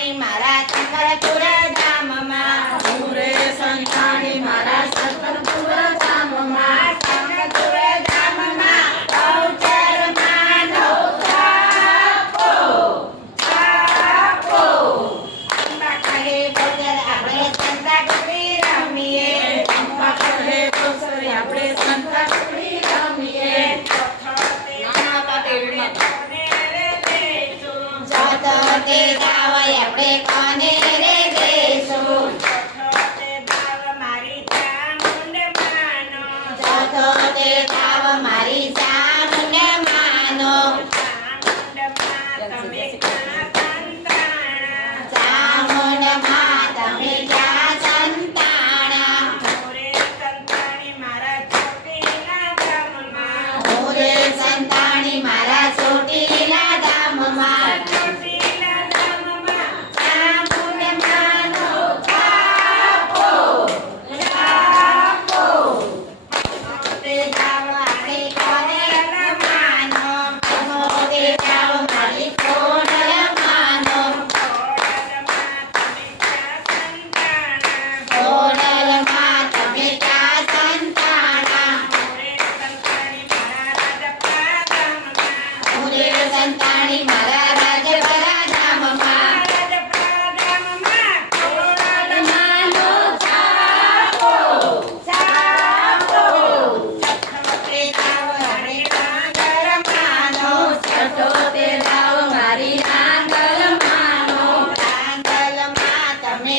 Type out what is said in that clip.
સંતાણી મારા શંકરપુર ધામમાં પૂરે સંતાણી મારા શંકરપુર ધામમાં શંકરપુર ધામમાં અવસરમાં નવ થાપો થાપો અંબા કહે બોદર આપણે સંતાકુડી રમીએ અંબા કહે બોસરે આપણે સંતાકુડી રમીએ જતો તે ગાવ આપણે કોને રે દેશું જતો તે ગાવ મારી ચામુંડ માનો ચામુંડમાં તમે ક્યાં સંતાણા મોરે સંતાણી મારા ચોટીલા ધામમાં ચામુંડમાનો થાપો થાપો તે જાવ મારી કોનેર માનો તે જાવ મારી કોનેર માનો કોનેરમાં તમે ક્યાં સંતાણા મોરે સંતાણી મારા રાજપરા ધામમાં માનો થાપો થાપો છઠોતે જાવ મારી નાંગલ માનો છઠોતે જાવ મારી નાંગલ માનો નાંગલમાં તમે